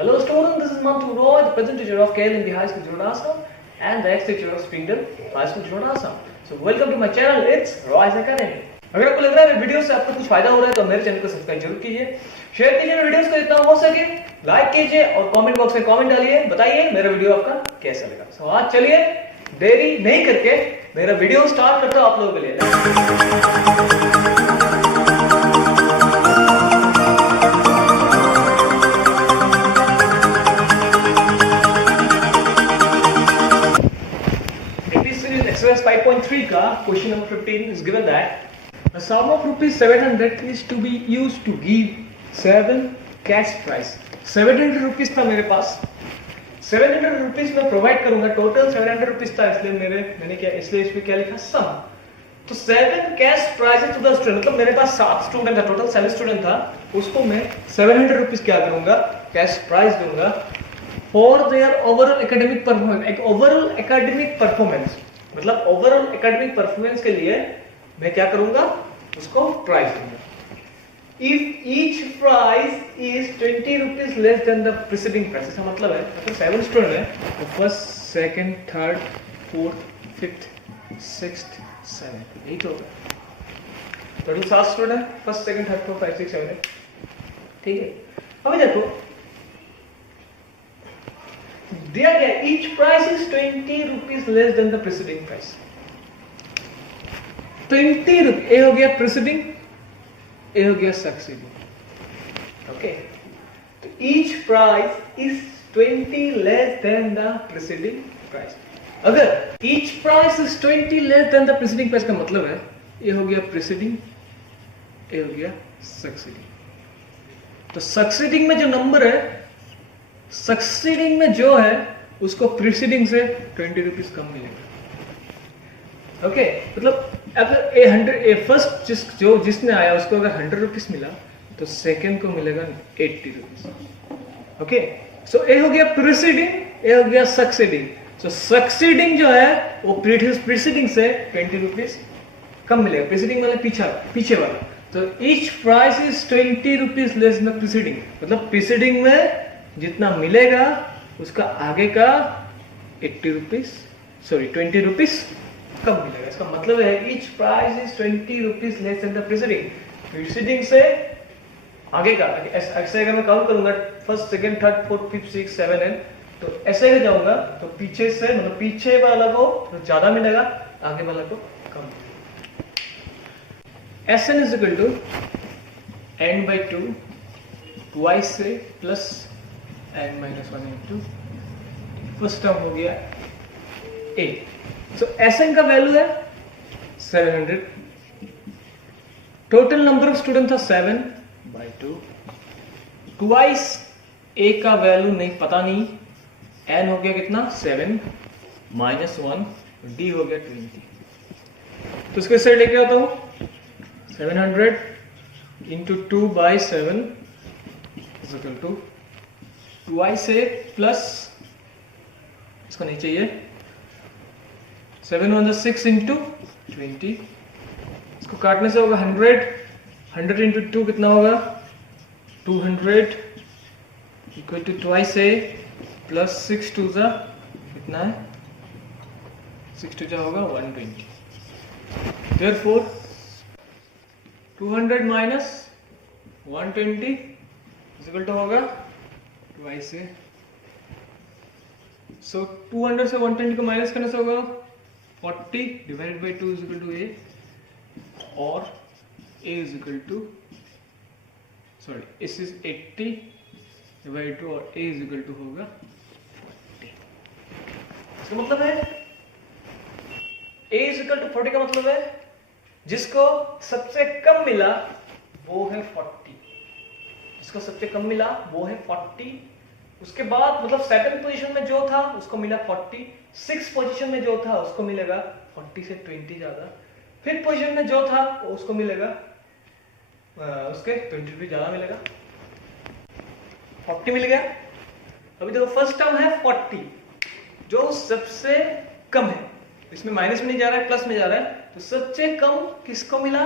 Hello students, this is Mantu Roy, the present teacher of KLMB High School Jodhpur and the ex-teacher of Springdale High School Jodhpur. So welcome to my channel, it's Roy's Academy. अगर आपको लग रहा है video से आपको कुछ फायदा हो रहा है तो मेरे चैनल को सब्सक्राइब जरूर कीजिए, शेयर कीजिए वीडियोस को जितना हो सके, लाइक कीजिए और कमेंट बॉक्स में कमेंट डालिए, बताइए मेरा वीडियो आपका कैसा लगा। सो आज चलिए देरी नहीं करके मेरा वीडियो स्टार्ट करता हूं आप लोगों के लिए। Exercise 5.3 का question number 15 is given that a sum of rupees 700 is to be used to give 7 cash prize. 700 rupees था मेरे पास, 700 rupees मैं प्रोवाइड करूंगा, टोटल 700 rupees था, इसलिए इसमें क्या लिखा सम। तो 7 cash prizes to the student, मतलब मेरे पास 7 स्टूडेंट था, टोटल 7 स्टूडेंट था, उसको मैं 700 rupees क्या करूंगा, कैश प्राइज दूंगा for their overall academic performance. एक ओवरऑल एकेडमिक परफॉर्मेंस मतलब ओवरऑल एकेडमिक परफॉर्मेंस के लिए मैं क्या करूंगा, उसको प्राइज दूंगा। If each prize is 20 rupees less than the preceding price, इसका मतलब है अगर 7 स्टूडेंट है तो first, second, third, fourth, fifth, sixth, seventh, 8 होगा। टोटल 7 स्टूडेंट है, फर्स्ट, सेकंड, थर्ड, फोर्थ, 5, 6, 7, 8, ठीक है। अभी देखो दिया गया each price is 20 rupees less than the preceding price। 20 रुपये, ए हो गया preceding, ए हो गया succeeding, ओके। तो each price is 20 less than the preceding price। अगर each price is 20 less than the preceding price का मतलब है ये हो गया preceding, ये हो गया succeeding। तो succeeding में जो नंबर है, सक्सीडिंग में जो है उसको प्रीसीडिंग से 20 रुपीज कम मिलेगा, ओके। मतलब अगर ए फर्स्ट जिसने आया उसको अगर 100 रुपीज मिला तो सेकंड को मिलेगा 80 रुपीज, ओके। सो ए हो गया प्रीसीडिंग, ए हो गया सक्सीडिंग। सो सक्सीडिंग जो है वो प्रीसीडिंग से 20 रुपीज कम मिलेगा, प्रीसीडिंग मतलब पीछे वाला। तो each price is 20 rupees less then preceding, मतलब प्रीसीडिंग में जितना मिलेगा उसका आगे का 80 रुपीज, सॉरी 20 रुपीज कम मिलेगा। इसका मतलब है each price is 20 rupees less than the preceding से आगे का। ऐसे अगर मैं काउंट करूंगा first, second, third, fourth, fifth, six, seven, and तो ऐसे ही जाऊंगा तो पीछे से मतलब पीछे वाला को ज्यादा मिलेगा, आगे वाला को कम। Sn is equal to n by 2 twice से plus n minus 1 into first term हो गया a। सो Sn का वैल्यू है 700, टोटल नंबर ऑफ स्टूडेंट था 7 by 2, ट्वाइस a का वैल्यू नहीं पता नहीं, n हो गया कितना 7 minus 1, d हो गया 20। तो इसको इससे लेके आता हूं 700 into 2 by 7 is equal to twice a plus, इसको नहीं चाहिए, 7 1 6 इंटू 20, इसको काटने से होगा 100 इंटू 2 कितना होगा 200 equal to twice a plus 6 2 जा कितना है 6 2 जा होगा 120। Therefore 200 minus 120 is equal to होगा ट्वाइस ए। सो 200 से 120 को माइनस करने से होगा 40 divided by 2 is equal to a, और a is equal to sorry इस इज 80 डिवाइड 2 और ए इज इक्वल टू होगा 40। इसका मतलब है ए इज इक्वल टू 40 का मतलब है जिसको सबसे कम मिला वो है 40, जिसको सबसे कम मिला वो है 40। उसके बाद मतलब सेकंड पोजीशन में जो था उसको मिला 40, सिक्स पोजीशन में जो था उसको मिलेगा 40 से 20 ज्यादा, फिफ्थ पोजीशन में जो था उसको मिलेगा उसके 20 रुपये ज्यादा मिलेगा, 40 मिल गया। अभी देखो फर्स्ट टर्म है 40 जो सबसे कम है, इसमें माइनस में नहीं जा रहा है प्लस में जा रहा है, तो सबसे कम किसको मिला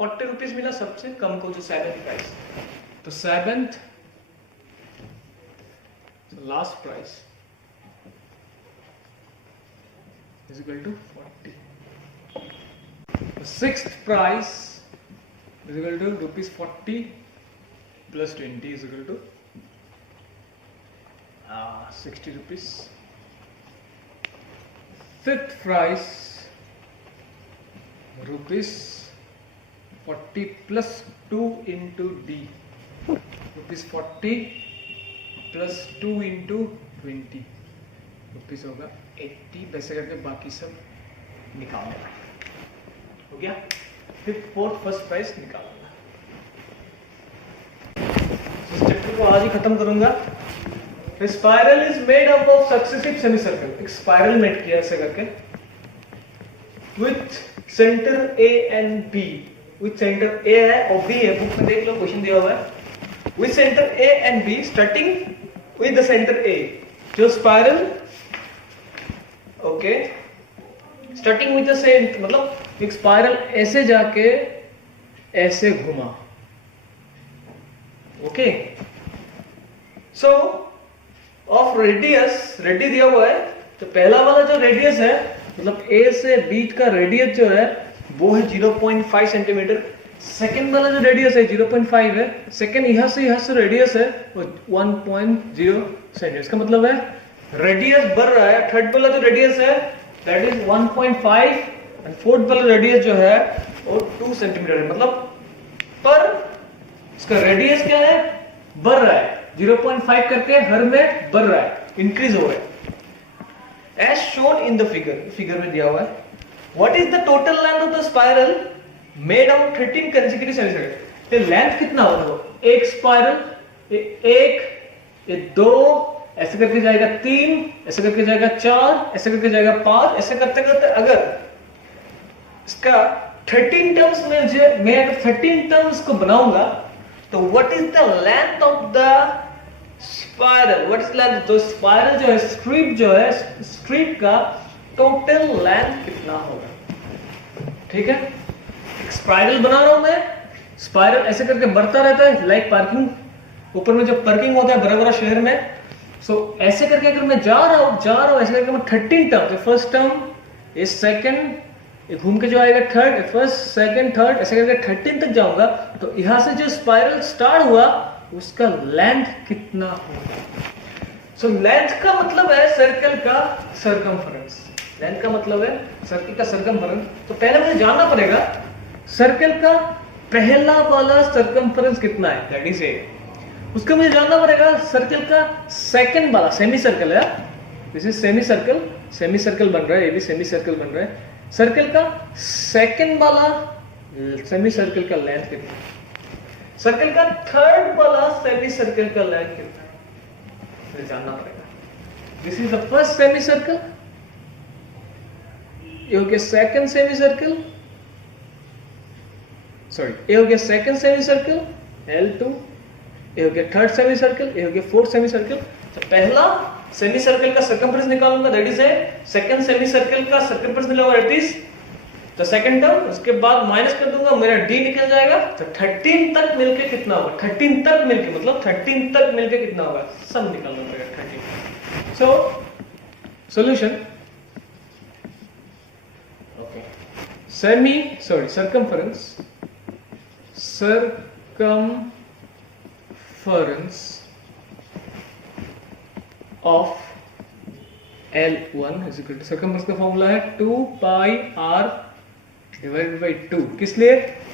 40 रुपीज मिला सबसे कम को, जो 7th प्राइस। तो 7th So last price is equal to 40. The sixth price is equal to rupees 40 plus 20 is equal to 60 rupees. Fifth price rupees 40 plus 2 into D, rupees 40 plus 2 into 20 rupees होगा 80। वैसे करके बाकी सब निकाल देना। हो गया। फिफ्थ फोर्थ फर्स्ट प्राइस निकाल देना। इस चैप्टर को आज ही खत्म करूंगा। Spiral is made up of successive semi circle. एक स्पाइरल मेड किया ऐसे करके with centre A and B. With centre A है और बी है, बुक में देख लो, क्वेश्चन दिया हुआ है। With centre A and B starting with the centre A. जो spiral okay starting with the same, मतलब एक स्पाइरल ऐसे जाके ऐसे घुमा। Okay so of radius, radii दिया हुआ है तो पहला वाला जो रेडियस है मतलब ए से बीच का रेडियस जो है वो है 0.5 सेंटीमीटर। सेकेंड वाला जो रेडियस है 0.5 है। सेकेंड यहाँ से रेडियस है वो 1.0 सेंटीमीटर। इसका मतलब है रेडियस बढ़ रहा है। थर्ड वाला जो रेडियस है दैट इज 1.5 एंड फोर्थ वाला रेडियस जो है वो 2 सेंटीमीटर है। मतलब पर इसका रेडियस क्या है, बढ़ रहा है। 0.5 करके हर में बढ़ रहा है, इंक्रीज हो रहा है। As shown in the figure में दिया हुआ है what is the total length of the spiral made of 13 consecutive semicircle. तो लेंथ कितना होगा, एक स्पाइरल एक, ये दो, ऐसे करके जाएगा 3, ऐसे करके जाएगा 4, ऐसे करके जाएगा 5, ऐसे करते करते अगर इसका 13 टर्म्स में मैं अगर 13 टर्म्स को बनाऊंगा तो what is the length of the spiral. What is length, जो स्पाइरल जो है स्ट्रिप जो है स्ट्रिप का टोटल लेंथ कितना होगा। ठीक है, एक स्पाइरल बना रहा हूं मैं। स्पाइरल ऐसे करके बढ़ता रहता है लाइक पार्किंग, ऊपर में जो पार्किंग होता है बड़ा बड़ा शहर में। सो ऐसे करके अगर मैं जा रहा हूं ऐसे करके मैं 13 टर्म, फर्स्ट टर्म, ये सेकंड, ये घूम के जो आएगा थर्ड, फर्स्ट सेकंड थर्ड, ऐसे करके 13 तक जाऊंगा तो यहां से जो स्पाइरल स्टार्ट हुआ उसका लेंथ कितना होगा। सो लेंथ का मतलब है सर्कल का सर्कमफरेंस। लेंथ का मतलब है सर्कल का सर्कमफरेंस। तो पहले मुझे जानना पड़ेगा सर्कल का पहला वाला सर्कमफरेंस कितना है, दैट इज ए। उसका मुझे जानना पड़ेगा सर्कल का सेकंड वाला, सेमी सर्कल है, this is semi circle, semi circle बन रहा है, ये भी सेमी सर्कल बन रहा है। सर्कल का सेकंड वाला सेमी सर्कल का लेंथ कितना है, सर्कल का थर्ड वाला सेमी सर्कल का लेंथ कितना है, मुझे जानना पड़ेगा। This is the first semi circle, ये हो गया सेकंड सेमी सर्कल, सॉरी ये हो गया सेकंड सेमी सर्कल L2, ये हो गया थर्ड सेमी सर्कल, ये हो गया फोर्थ सेमी सर्कल। तो पहला सेमी सर्कल का सर्कमफरेंस निकालूंगा दैट इज है सेकंड सेमी सर्कल का सर्कमफरेंस निकालूंगा that is the second term. उसके बाद माइनस कर दूंगा, मेरा d निकल जाएगा। तो 13 तक मिलके कितना होगा, 13 तक मिलके मतलब 13 तक मिलके कितना होगा, सब निकालना पड़ेगा 13। So solution okay, circumference of L1 is equal to, circumference का फॉर्मूला है 2 pi r divided by 2। किस लिए,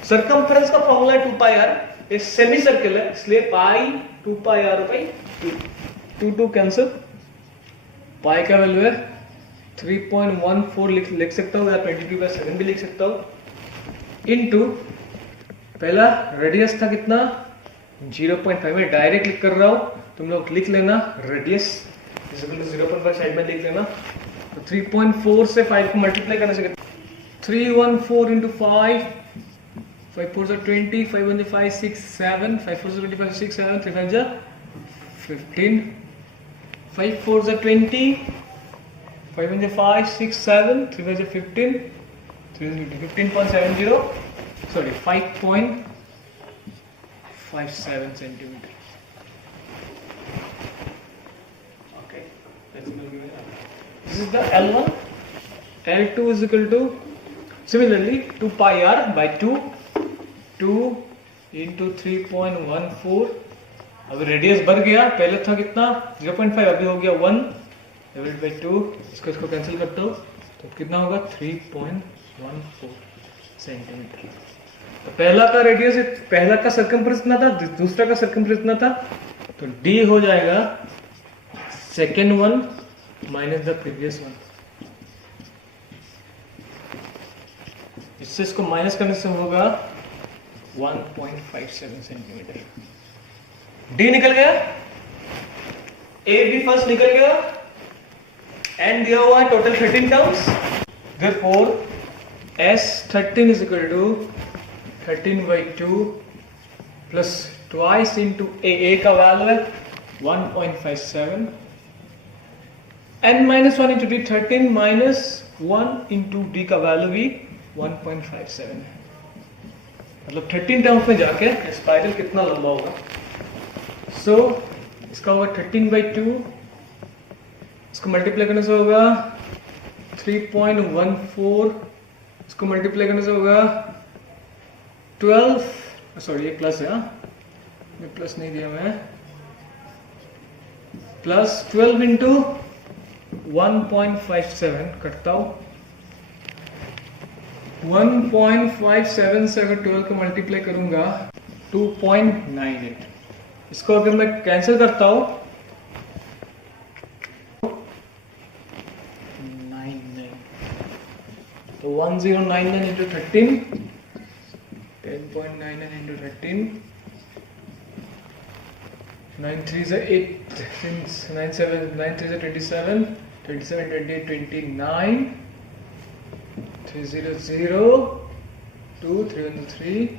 circumference का फॉर्मूला है 2 pi r, एक सेमी सर्कल है इसलिए pi 2 pi r by 2, 2 cancel, pi का वैल्यू है 3.14 लिख सकता हूँ या 22/7 भी लिख सकता हूँ, इनटू पहला रेडियस था कितना 0.5, मैं डायरेक्ट लिख कर रहा हूँ, तुम लोग लिख लेना रेडियस 0.5 साइड में लिख लेना। तो 3.4 से 5 को मल्टीप्लाई करने से 314 into 5, 5 4 20, 5 1 5 6 7, 5 4 25 6 7, 3 5 15, 5 4 20, 5 1 5 6 7, 3 5 15, 15.70, sorry 5.57 centimetre. This is the L1, L2 is equal to similarly 2 pi r by 2 into 3.14. अब रेडियस बढ़ गया, पहले था कितना 0.5, अभी हो गया 1 डिवाइड बाई 2. इसको कैंसिल करता हूँ तो कितना होगा 3.14 सेंटीमीटर. तो पहला का रेडियस, पहला का सर्कमफ्रेंस इतना था, दूसरा का सर्कमफ्रेंस इतना था, तो D हो जाएगा second one minus the previous one. इससे इसको माइनस करने से होगा 1.57 सेंटीमीटर. D निकल गया, A B फर्स्ट निकल गया, एंड दिया हुआ है total 13 terms. Therefore S13 is equal to 13 by 2 plus twice into A का वैल्यू है 1.57 n minus 1 into D 13 minus 1 into D का वैल्यू भी 1.57 है. मतलब 13 टर्म्स में जाके स्पाइरल कितना लंबा होगा. सो इसका होगा 13 by 2, इसको मल्टीप्लाई करने से होगा 3.14, इसको मल्टीप्लाई करने से होगा 12, सॉरी ये प्लस है, मैं प्लस नहीं दिया, मैं प्लस 12 इंटू 1.57 करता हूं. 1.57 से अगर 12 को मल्टीप्लाई करूंगा 2.98. इसको अगर मैं कैंसिल करता हूं 99, तो 1099 into 13, 10.99 into 13, 9 3s are 8, 9 3s are 27, 27 28 29, 3 0 0, 2 3 1 3,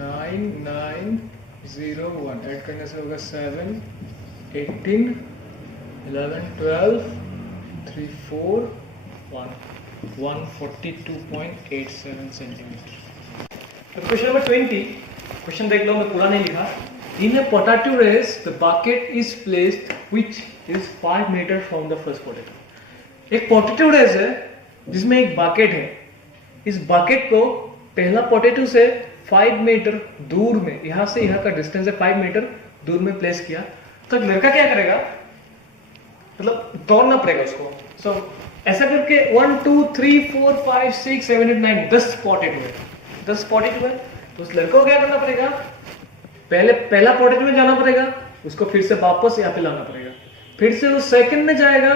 9 9 0 1. Add करने से होगा 7 18 11 12 3 4 1 142.87 सेंटीमीटर. क्वेश्चन नंबर 20, क्वेश्चन देख लो, मैं पूरा नहीं लिखा. In a potato race the bucket is placed which is 5 metre from the first potato. एक पोटैटो रेस है जिसमें एक बकेट है. इस बकेट को पहला पोटैटो से 5 मीटर दूर में, यहां से यहां का डिस्टेंस है 5 मीटर दूर में प्लेस किया. तो लड़का क्या करेगा, मतलब दौड़ना पड़ेगा उसको. सो ऐसा करके 1 2 3 4 5 6 7 8 9 10 पोटैटो है, 10 पोटैटो है. तो उस लड़के को क्या करना पड़ेगा, पहला पोटैटो में जाना पड़ेगा, उसको फिर से वापस यहाँ पे लाना पड़ेगा, फिर से वो सेकंड में जाएगा,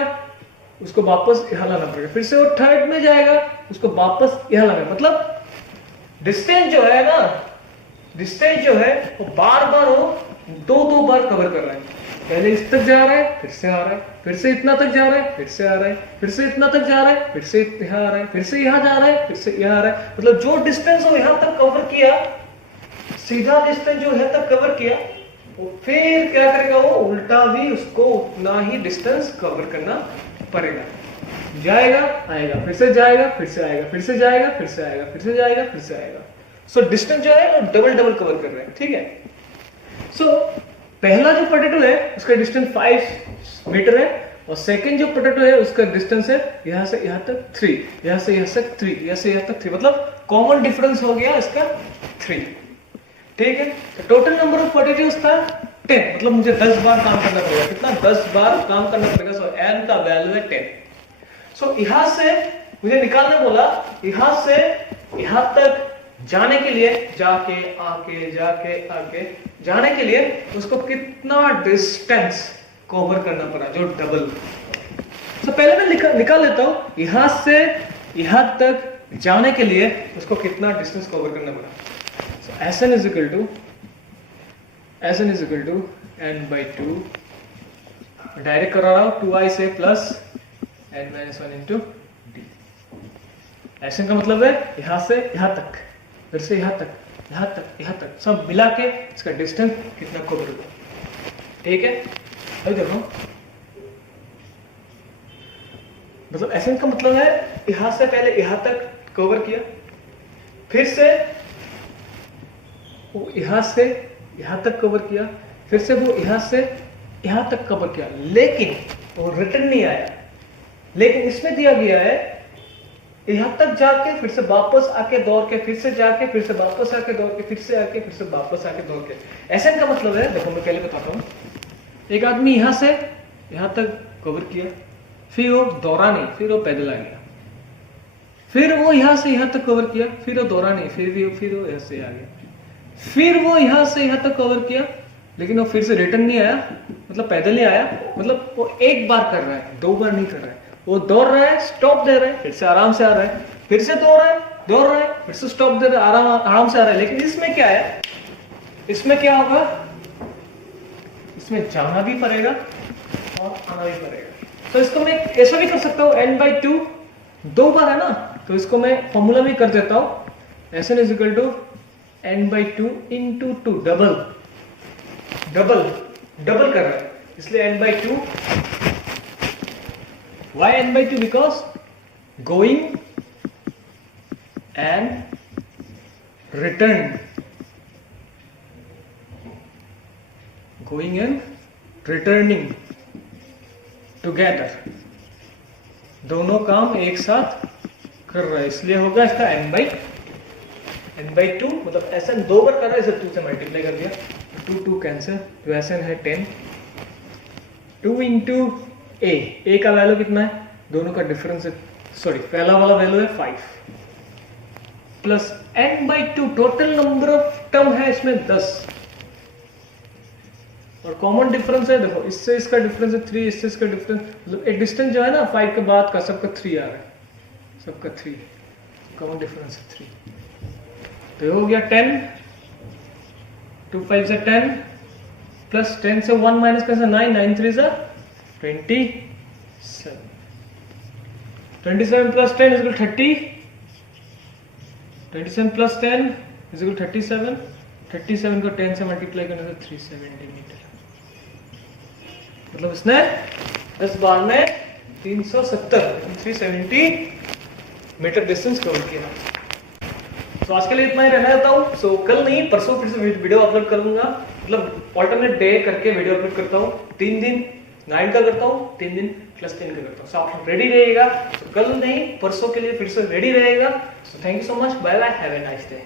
उसको वापस यहाँ लाना पड़ेगा, फिर से वो थर्ड में जाएगा, उसको वापस यहाँ लाना. मतलब डिस्टेंस जो है ना, डिस्टेंस जो है वो बार बार वो दो बार कवर कर रहा है. पहले इस तक जा रहा है, फिर से आ रहा है, फिर से इतना तक जा रहा है, फिर से आ रहा है, फिर से इतना तक जा रहा है, फिर से यहाँ आ रहा है, फिर से यहाँ जा रहा है, फिर से यहाँ आ रहा है. मतलब जो डिस्टेंस वो यहाँ तक कवर किया, सीधा डिस्टेंस जो है तक कवर किया, वो फिर क्या करेगा, वो उल्टा भी उसको उतना ही डिस्टेंस कवर करना पड़ेगा. जाएगा आएगा, फिर से जाएगा, फिर से आएगा, फिर से जाएगा, फिर से आएगा, फिर से जाएगा, फिर से आएगा. सो डिस्टेंस जो है वो डबल कवर कर रहे हैं. ठीक है. सो पहला जो पोटैटो है उसका डिस्टेंस 5 मीटर है, और सेकंड जो पोटैटो है उसका डिस्टेंस है यहाँ से यहाँ तक 3, यहाँ से यहाँ तक 3, यहाँ से यहाँ तक 3. मतलब कॉमन डिफरेंस हो गया इसका 3. ठीक है. टोटल नंबर ऑफ पोटैटोस था 10. मतलब मुझे 10 बार काम करना पड़ेगा. कितना, 10 बार काम करना पड़ेगा. सो n का वैल्यू है 10. सो यहां से मुझे निकालने बोला, यहां से यहां तक जाने के लिए, जाके आके जाके आके जाने के लिए उसको कितना डिस्टेंस कवर करना पड़ा, जो डबल. तो पहले मैं निकाल लेता हूं, यहां से यहां तक जाने के लिए उसको कितना डिस्टेंस कवर करना पड़ा. सो Sn is equal to n by 2. Direct कर रहा हूं, 2i से plus n minus 1 into d. Sn का मतलब है यहां से यहां तक, फिर से यहां तक, यहां तक, यहां तक, सब मिला के इसका डिस्टेंस कितना कवर होगा. ठीक है. अभी देखो, मतलब Sn का मतलब है यहां से पहले यहां तक कवर किया, फिर से वो यहां से यहां तक कवर किया, फिर से वो यहां से यहां तक कवर किया, लेकिन वो रिटर्न नहीं आया. लेकिन इसमें दिया गया है यहां तक जाके फिर से वापस आके दौड़ के फिर से जाके फिर से वापस आके दौड़ के फिर से आके फिर से वापस आके दौड़ के। ऐसा का मतलब है, देखो मैं पहले बताता हूँ। एक आदमी यहां से यहां तक कवर किया, फिर वो दौड़ा नहीं, फिर वो पैदल आ गया, फिर वो यहां से यहां तक कवर किया, फिर वो दौड़ा नहीं, फिर वो यहां से आ गया, फिर वो यहां से यहां तक कवर किया, लेकिन वो फिर से रिटर्न नहीं आया, मतलब पैदल नहीं आया, मतलब वो एक बार कर रहा है, 2 बार नहीं कर रहा है। वो दौड़ रहा है, स्टॉप दे रहा है, फिर से आराम से आ रहा है, फिर से दौड़ रहा है, फिर से स्टॉप दे रहा है, आराम से आ रहा है। लेकिन इसमें क्या है, इसमें क्या होगा, इसमें जाना भी पड़ेगा और आना भी पड़ेगा। तो इसको मैं ऐसा भी कर सकता हूँ, n/2 2 बार है ना, तो इसको मैं फॉर्मूला भी कर देता हूँ। Sn = n/2 × 2, डबल कर रहा है, इसलिए n/2। Why n/2? Because going and return, going and returning together, दोनों काम एक साथ कर रहा है, इसलिए होगा इसका n/2। मतलब Sn 2 बार कर रहा है, इसे 2 से मल्टीप्लाई कर दिया, 2 कैंसिल, तो Sn है 10। 2 × a का वैल्यू कितना है, दोनों का डिफरेंस है, सॉरी पहला वाला वैल्यू है 5, plus n/2 total number of term है इसमें 10, और कॉमन डिफरेंस है, देखो इससे इसका डिफरेंस है 3, इससे इसका डिफरेंस, मतलब एक डिस्टेंस जो है ना 5 के बाद का सबका 3 आ रहा है, सबका 3, कॉमन डिफरेंस है 3। तो ये हो गया 10, 2 5 से 10, प्लस 10 से 1 माइनस कैसे 9, 9 3 से 27, 27 plus 10 is equal 30, 27 plus 10 is equal 37, 37 को 10 से मल्टीप्लाई करने से 370 मीटर, मतलब इसने 10 बार में 370 मीटर डिस्टेंस कवर किया। तो आज के लिए इतना ही रहना देता हूँ। सो कल नहीं परसों फिर से वीडियो अपलोड कर दूंगा, मतलब ऑल्टरनेट डे करके वीडियो अपलोड करता हूँ। 3 दिन 9 का करता हूँ, 3 दिन +3 का करता हूँ। सो आप रेडी रहेगा, तो कल नहीं परसों के लिए फिर से रेडी रहेगा। So thank you so much, bye bye, have a nice day.